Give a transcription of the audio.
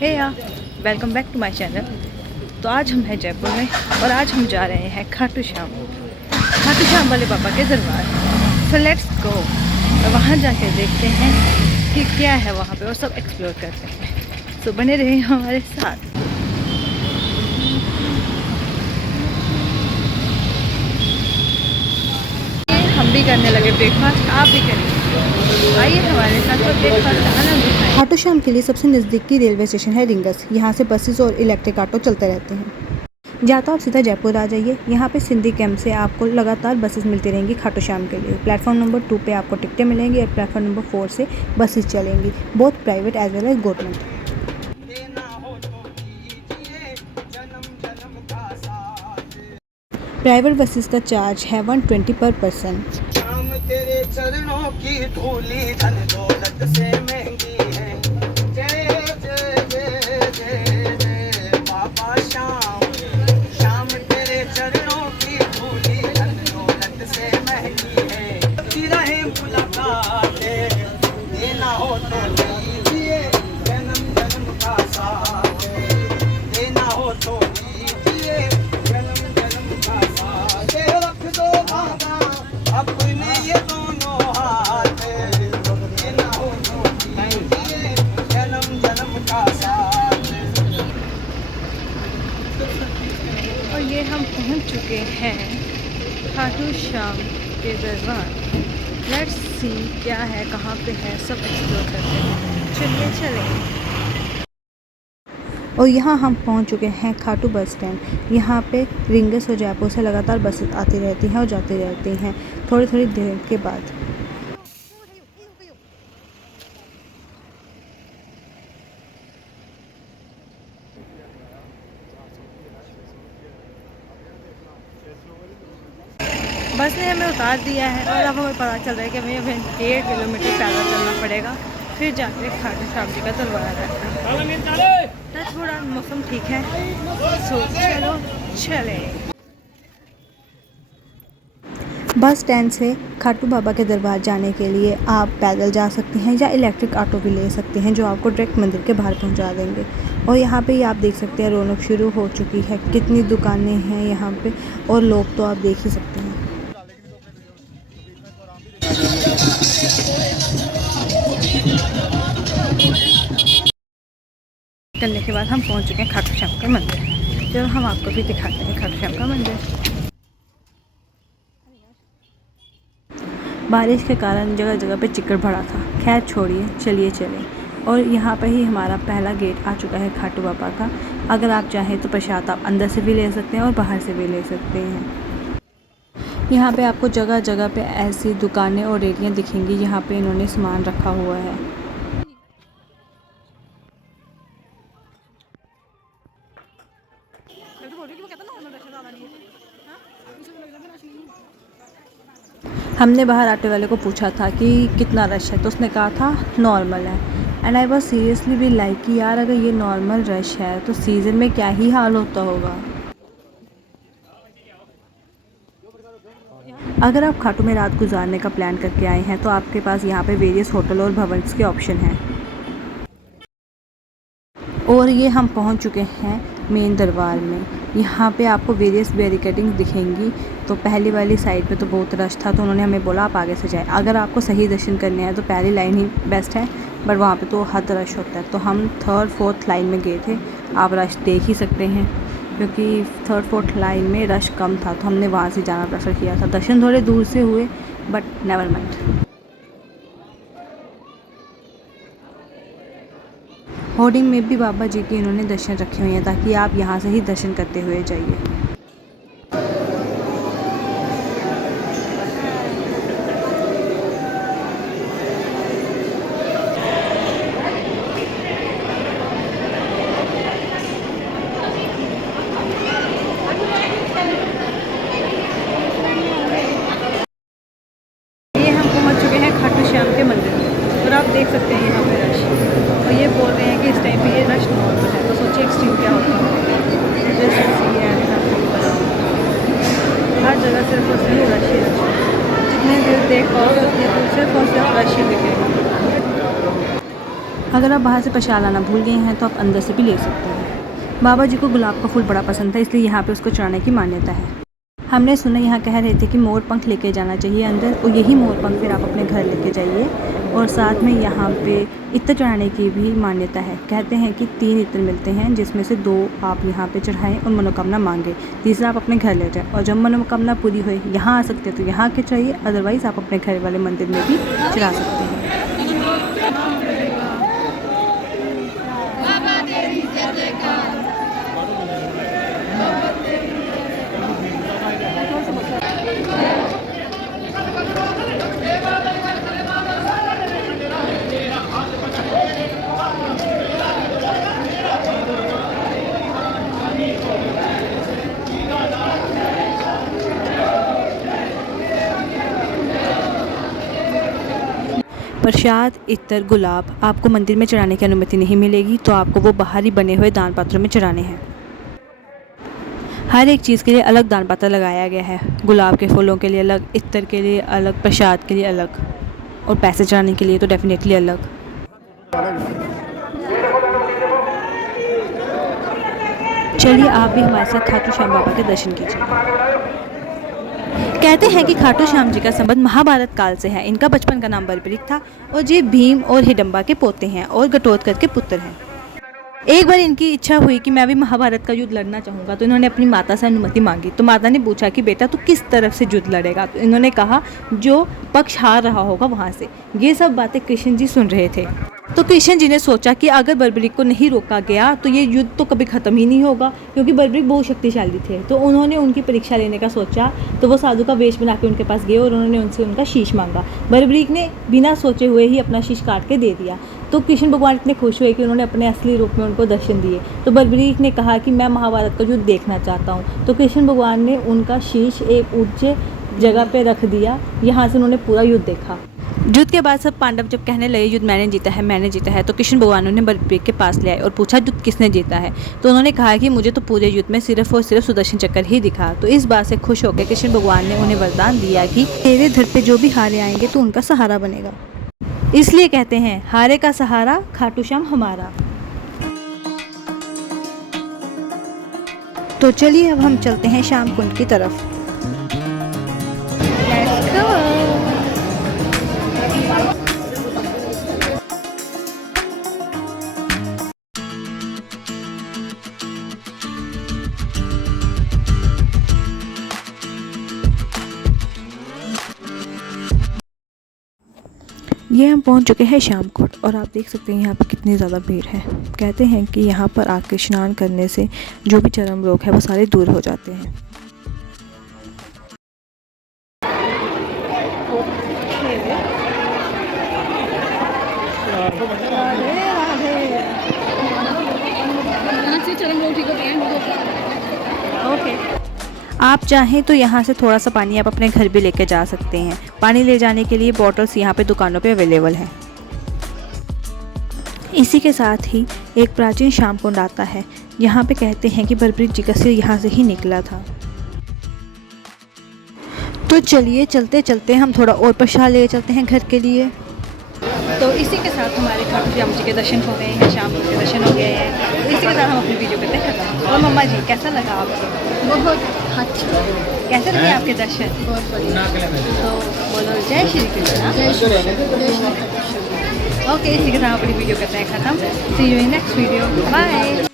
Hey ya welcome back to my channel. तो आज हम हैं जयपुर में और आज हम जा रहे हैं खाटू श्याम वाले पापा के दरबार। सो लेट्स गो और वहाँ जाके देखते हैं कि क्या है वहाँ पे और सब एक्सप्लोर करते हैं। सो बने रहे हमारे साथ। हम भी करने लगे ब्रेकफास्ट, आप भी करिए, आइए हमारे साथ तो ब्रेकफास्ट का आनंद उठाएं। खाटू श्याम के लिए सबसे नज़दीकी रेलवे स्टेशन है रिंगस। यहाँ से बसेस और इलेक्ट्रिक ऑटो चलते रहते हैं। या तो आप सीधा जयपुर आ जाइए। यहाँ पे सिंधी कैंप से आपको लगातार बसेस मिलती रहेंगी खाटू श्याम के लिए। प्लेटफॉर्म नंबर 2 पे आपको टिकटें मिलेंगी और प्लेटफॉर्म नंबर 4 से बसेस चलेंगी, both private as well as government. Private buses का चार्ज है 120 पर पर्सन। तेरे चरणों की धूली धन दौलत से महंगी है। जय जय जय जय जय बाबा श्याम। श्याम तेरे चरणों की धूली धन दौलत से महंगी है। रहे मुलाकात देना हो तो दीजिए जन्म जन्म का साथ। देना हो तो दीजिए जन्म जन्म का साथ। रख दो बाबा अपने ये दोनों हाथ। देना हो तो दीजिए जन्म जन्म का साथ। और ये हम पहुंच चुके हैं खाटू श्याम के दरबार। लेट्स सी क्या है, कहाँ पे है, सब एक्सप्लोर करते हैं। चलिए चलें। और यहाँ हम पहुँच चुके हैं खाटू बस स्टैंड। यहाँ पे रिंगस और जयपुर से लगातार बसेस आती रहती हैं और जाती रहती हैं थोड़ी थोड़ी देर के बाद। बस ने हमें उतार दिया है और अब हमें पता चल रहा है कि हमें 1.5 किलोमीटर पैदल चलना पड़ेगा, फिर जाके खाटू श्याम जी का दरबार है। तो थोड़ा मौसम ठीक है, सो चलो चले। बस स्टैंड से खाटू बाबा के दरबार जाने के लिए आप पैदल जा सकते हैं या इलेक्ट्रिक ऑटो भी ले सकते हैं जो आपको डायरेक्ट मंदिर के बाहर पहुंचा देंगे। और यहाँ पे आप देख सकते हैं रौनक शुरू हो चुकी है। कितनी दुकानें हैं यहाँ पे और लोग तो आप देख ही सकते हैं। करने के बाद हम पहुंच चुके हैं खाटू श्याम के मंदिर। चलो हम आपको भी दिखाते हैं खाटू श्याम का मंदिर। बारिश के कारण जगह जगह पे चिक्कड़ भरा था। खैर छोड़िए, चलिए चलें। और यहाँ पर ही हमारा पहला गेट आ चुका है खाटू बाबा का। अगर आप चाहें तो प्रसाद आप अंदर से भी ले सकते हैं और बाहर से भी ले सकते हैं। यहाँ पे आपको जगह जगह पे ऐसी दुकानें और रेहड़ियाँ दिखेंगी। यहाँ पे इन्होंने सामान रखा हुआ है। हमने बाहर ऑटो वाले को पूछा था कि कितना रश है, तो उसने कहा था नॉर्मल है। एंड आई वाज सीरियसली भी लाइक कि यार अगर ये नॉर्मल रश है तो सीज़न में क्या ही हाल होता होगा। अगर आप खाटू में रात गुजारने का प्लान करके आए हैं तो आपके पास यहाँ पे वेरियस होटल और भवन्स के ऑप्शन हैं। और ये हम पहुँच चुके हैं मेन दरबार में। यहाँ पे आपको वेरियस बैरिकेडिंग दिखेंगी। तो पहली वाली साइड पे तो बहुत रश था, तो उन्होंने हमें बोला आप आगे से जाएं। अगर आपको सही दर्शन करने हैं तो पहली लाइन ही बेस्ट है, बट वहाँ पे तो हद रश होता है। तो हम 3rd 4th लाइन में गए थे। आप रश देख ही सकते हैं क्योंकि 3rd 4th लाइन में रश कम था, तो हमने वहाँ से जाना प्रेफर किया था। दर्शन थोड़े दूर से हुए बट नेवर माइंड। होर्डिंग में भी बाबा जी के इन्होंने दर्शन रखे हुए हैं ताकि आप यहाँ से ही दर्शन करते हुए जाइए। ये हम पहुंच चुके हैं खाटू श्याम के मंदिर में और आप देख सकते हैं यहाँ पे रश। और ये बोल रहे हैं कि इस टाइम पे ये रश नॉर्मल है, तो सोचिए एक्सट्रीम क्या होता है। जैसे हर जगह सिर्फ और सिर्फ रश ही रश है। जितने दूर देख पाओगे उतनी दूर सिर्फ और सिर्फ रश ही दिखेगा। अगर आप बाहर से प्रसाद लाना भूल गए हैं तो आप अंदर से भी ले सकते हैं। बाबा जी को गुलाब का फूल बड़ा पसंद था, इसलिए यहाँ पे उसको चढ़ाने की मान्यता है। हमने सुना यहाँ कह रहे थे कि मोर पंख लेके जाना चाहिए अंदर, और यही मोर पंख फिर आप अपने घर लेके जाइए। और साथ में यहाँ पे इत्र चढ़ाने की भी मान्यता है। कहते हैं कि 3 इत्र मिलते हैं, जिसमें से 2 आप यहाँ पे चढ़ाएं और मनोकामना मांगे, तीसरा आप अपने घर ले जाएं। और जब मनोकामना पूरी हो यहाँ आ सकते हैं तो यहाँ के चाहिए, अदरवाइज़ आप अपने घर वाले मंदिर में भी चढ़ा सकते हैं। प्रसाद, इत्र, गुलाब आपको मंदिर में चढ़ाने की अनुमति नहीं मिलेगी, तो आपको वो बाहर ही बने हुए दान पात्रों में चढ़ाने हैं। हर एक चीज़ के लिए अलग दान पात्र लगाया गया है। गुलाब के फूलों के लिए अलग, इत्र के लिए अलग, प्रसाद के लिए अलग, और पैसे चढ़ाने के लिए तो डेफिनेटली अलग। चलिए आप भी हमारे साथ खाटू श्याम बाबा के दर्शन कीजिए। कहते हैं कि खाटू श्याम जी का संबंध महाभारत काल से है। इनका बचपन का नाम बलबरीक था और ये भीम और हिडम्बा के पोते हैं और घटोत्कच के पुत्र हैं। एक बार इनकी इच्छा हुई कि मैं भी महाभारत का युद्ध लड़ना चाहूँगा, तो इन्होंने अपनी माता से अनुमति मांगी। तो माता ने पूछा कि बेटा तू किस तरफ से युद्ध लड़ेगा, तो इन्होंने कहा जो पक्ष हार रहा होगा वहाँ से। ये सब बातें कृष्ण जी सुन रहे थे। तो कृष्ण जी ने सोचा कि अगर बलबरीक को नहीं रोका गया तो ये युद्ध तो कभी ख़त्म ही नहीं होगा, क्योंकि बलबरीक बहुत शक्तिशाली थे। तो उन्होंने उनकी परीक्षा लेने का सोचा। तो वो साधु का वेश बना के उनके पास गए और उन्होंने उनसे उनका शीश मांगा। बलबरीक ने बिना सोचे हुए ही अपना शीश काट के दे दिया। तो कृष्ण भगवान इतने खुश हुए कि उन्होंने अपने असली रूप में उनको दर्शन दिए। तो बलबरीक ने कहा कि मैं महाभारत का युद्ध देखना चाहता हूँ। तो कृष्ण भगवान ने उनका शीश एक ऊंचे जगह पे रख दिया। यहाँ से उन्होंने पूरा युद्ध देखा। युद्ध के बाद सब पांडव जब कहने लगे युद्ध मैंने जीता है, तो कृष्ण भगवान उन्हें बलबरीक के पास ले आए और पूछा युद्ध किसने जीता है। तो उन्होंने कहा कि मुझे तो पूरे युद्ध में सिर्फ और सिर्फ सुदर्शन चक्र ही दिखा। तो इस बात से खुश होकर कृष्ण भगवान ने उन्हें वरदान दिया कि तेरे दर पे जो भी हारे आएंगे तो उनका सहारा बनेगा। इसलिए कहते हैं हारे का सहारा खाटू श्याम हमारा। तो चलिए अब हम चलते हैं श्याम कुंड की तरफ। Let's go! ये हम पहुंच चुके हैं श्याम कुंड, और आप देख सकते हैं यहाँ पर कितनी ज़्यादा भीड़ है। कहते हैं कि यहाँ पर आके स्नान करने से जो भी चर्म रोग है वो सारे दूर हो जाते हैं। आप चाहें तो यहाँ से थोड़ा सा पानी आप अपने घर भी लेके जा सकते हैं। पानी ले जाने के लिए बॉटल्स यहाँ पे दुकानों पे अवेलेबल हैं। इसी के साथ ही एक प्राचीन श्याम कुंड आता है। यहाँ पे कहते हैं कि बलबरीक जी का सिर यहाँ से ही निकला था। तो चलिए चलते चलते हम थोड़ा और प्रसाद ले चलते हैं घर के लिए। तो इसी के साथ हमारे खाटू श्याम जी के दर्शन हो गए हैं, श्याम कुंड के दर्शन हो गए हैं। तो इसी के साथ हम अपनी वीडियो करते हैं खत्म। और मम्मा जी कैसा लगा आपको? बहुत अच्छा। कैसे लगे आपके दर्शन? बहुत बढ़िया। तो बोलो जय श्री कृष्ण। जय श्री कृष्ण। ओके, इसी के साथ अपनी वीडियो करते हैं खत्म। See you in next video. Bye.